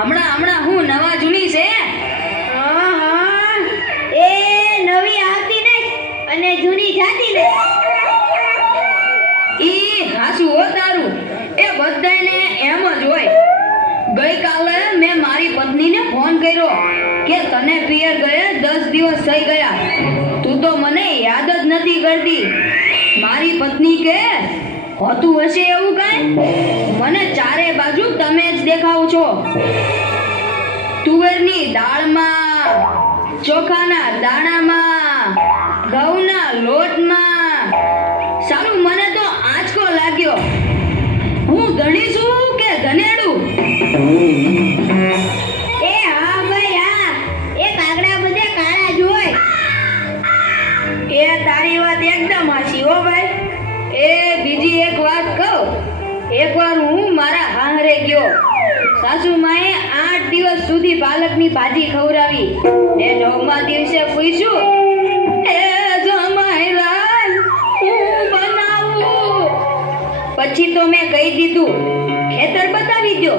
હમણાં હું નવા જૂની છે? હા હા, એ નવી આવતી નહીં અને જૂની જાતી નહીં. ઈ હાસુ હો તારું, એ બધાયને એમ જ હોય. ગઈકાલે મેં મારી પત્નીને ફોન કર્યો કે તને પિયર ગયે 10 દિવસ થઈ ગયા, તું તો મને યાદ જ નથી કરતી. મારી પત્ની કે હોતું હશે એવું કાંઈ, મને ચારે બાજુ તમે જ દેખાવ છો. તુવેરની દાળમાં, ચોખાના દાણામાં, ઘઉંના લોટમાં. સાલું મને તો આંચકો લાગ્યો. હું ધણી છું કે ધનેડું? એ હા ભાઈ હા, એ કાગડા બધે કાળા જ હોય. એ તારી વાત એકદમ હાચી હો ભાઈ. એ બીજી એક વાત કહું. એકવાર હું મારા હાહરે ગયો. સાસુ માએ 8 દિવસ સુધી પાલકની ભાજી ખવડાવી ને 9મા દિવસે પૂછ્યું, એ જમાઈલાલ હું બનાવું? પછી તો મેં કહી દીધું, ખેતર બતાવી દો,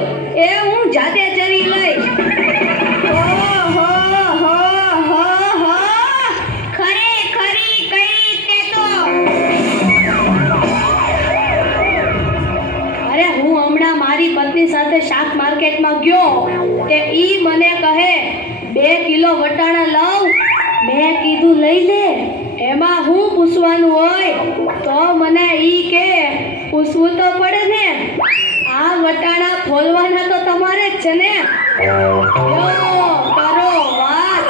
એ હું જાતે ચરી લઈશ. ઓહો હો હો હો, ખરેખરી કઈ તે તો. અરે હું હમણાં મારી પત્ની સાથે શાક માર્કેટમાં ગયો તે ઈ મને કહે 2 કિલો વટાણા લાવ. મેં કીધું લઈ લે, એમાં હું પૂછવાનું હોય? તો મને ઈ કે પૂછવું તો પડે ને, આ વટાણા ફોલવાના તો તમારે જ છે ને. યો કરો વાત.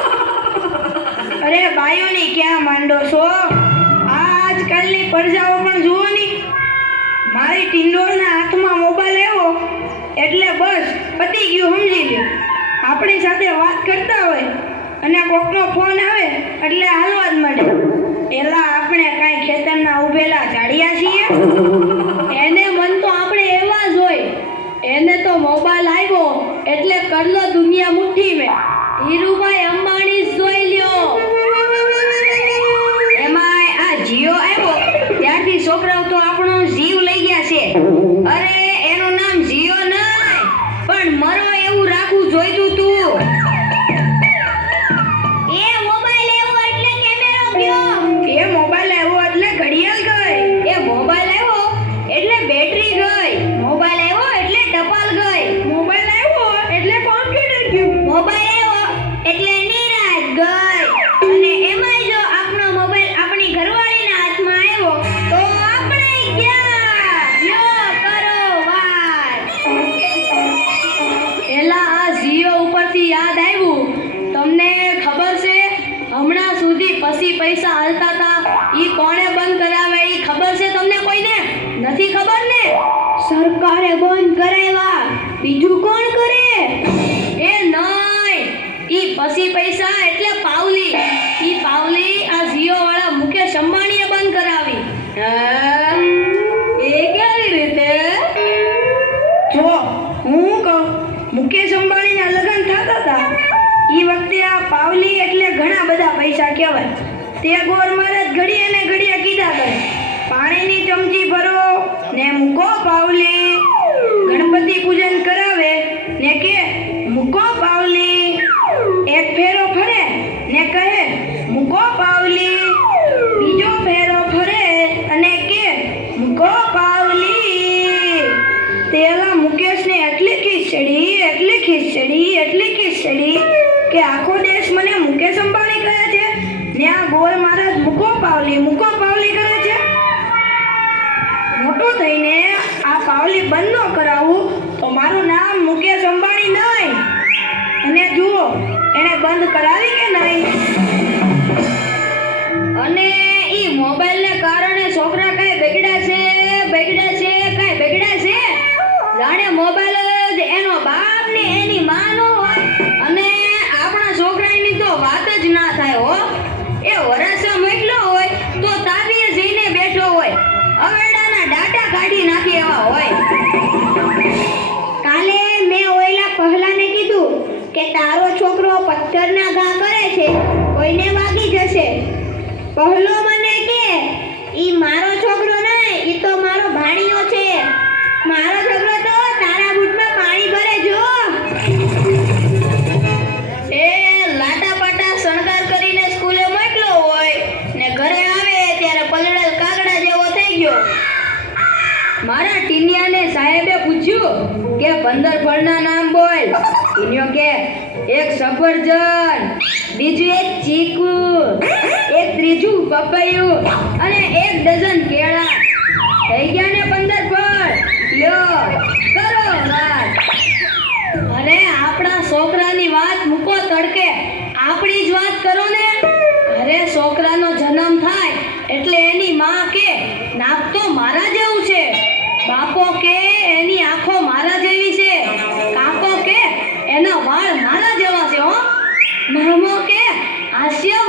અરે બાયોની ક્યાં માંડો છો? આજકાલની પ્રજાઓ પણ જુઓ ની. મારી ટિંડોળના હાથમાં મોબાઈલ આવ્યો એટલે બસ પતી ગયું, સમજી લ્યો. આપણી સાથે વાત કરતા હોય અને કોકનો ફોન આવે એટલે હાલવા જ મળે. પેલા આપણે કાંઈ ખેતરના ઉભેલા ઝાડિયા છીએ? એને મન તો આપણે એવા જ હોય. એને તો મોબાઈલ આવ્યો એટલે કરલો દુનિયા મુઠ્ઠી મેં. ધીરુભાઈ અંબાણી જોઈ લ્યો. એમાંય આ જીઓ આવ્યો ત્યારથી છોકરાઓ તો આપણો જીવ લઈ ગયા છે. અરે એનું નામ જીઓ નહીં પણ મરો એવું રાખવું જોઈતું તું. એ મોબાઈલ આવ્યો એટલે કેમેરો ગયો. એ મોબાઈલ આવ્યો એટલે ઘડિયાળ ગઈ. એ મોબાઈલ આવ્યો એટલે બેટરી ગઈ. મોબાઈલ આવ્યો એટલે ટપાલ ગઈ. મોબાઈલ આવ્યો એટલે કોમ્પ્યુટર ગયું. મોબાઈલ આવ્યો એટલે નિરાશ ગઈ. અને એમાંય જો આપણો મોબાઈલ આપણી ઘરવાળીના હાથમાં આવ્યો તો આપણે ગયા. યો કરો વાત. એલા આ જીઓ ઉપરથી યાદ આવ્યું, તમને ખબર છે હમણાં સુધી પછી પૈસા હાલતા હતા ઈ કોણે બંધ કરાવે? ઈ ખબર છે તમને કોઈને? નથી ખબર ને? સરકારે બંધ કરાવ્યા. બીજું કોણ કરે? એ નહીં, ઈ પછી પૈસા એટલે પાવલી. ઈ પાવલી આ જીઓ વાળા મુકેશ અંબાણીએ બંધ કરાવી. એ કેવી રીતે? જો હું કહું, મુકેશ અંબાણીના લગ્ન થતા હતા ઈ વખતે આ પાવલી એટલે ઘણા બધા પૈસા કહેવાય. તે ગોર મહારાજ ઘડીએ ને ઘડીએ કીધા કરે, પાણીની ચમચી ભરો ને મૂકો પાવલી. ગણપતિ પૂજન કરાવે ને કે મૂકો પાવલી. એક ફેરો ફરે ને કહે મૂકો પાવલી. બીજો ફેરો ફરે અને કે મૂકો પાવલી. તેલા મુકેશને એટલી ખીચડી કે આખો દેશ મને મુકેશ અંબાણી કહે છે ને આ ગોળ મહારાજ મૂકો પાવલી કરે છે. મોટો થઈને આ પાવલી બંધ ન કરાવું તો મારું નામ મુકેશ અંબાણી નહીં. અને જુઓ એને બંધ કરાવી કે નહીં. અને ઈ મોબાઈલને કારણે છોકરા કઈ બગડ્યા છે કઈ બગડ્યા છે. જાણે મોબાઈલ જ એનો બાપ ને એની માં નો હોય. અને આપણા છોકરાની તો વાત જ ના થાય હો. એ વરસા મોકલો હોય તો તાબીએ જઈને બેઠો હોય, અવેડાના ડાટા કાઢી નાખી એવા હોય. કાલે મેં ઓયલા પહેલાને કીધું કે તારો છોકરો પથ્થરના ઘા કરે છે, કોઈને વાગી જશે. પહેલો મને કે ઈ મારો છોકરો નહીં, ઈ તો મારો ભાણિયો છે. મારો છોકરો તો તારા બૂટમાં પાણી ભરે જો. નામ બોલ. ઈન્યો કે એક સફરજન, બીજું એક ચીકુ, એક ત્રીજું પપૈયું અને એક ડઝન કેળા. થઈ ગયા ને 15 ફળ. લ્યો કરો વાત. અરે આપણા છોકરાની વાત મૂકો તડકે, આપણી જ વાત કરો ને. ઘરે છોકરાનો જન્મ થાય એટલે એની માં કે નાક તો મારા જેવું છે, બાપો કે એની આંખો મારા જેવી છે, કાકો કે એના વાળ મારા જેવા છે હો, મામો કે હાસ્ય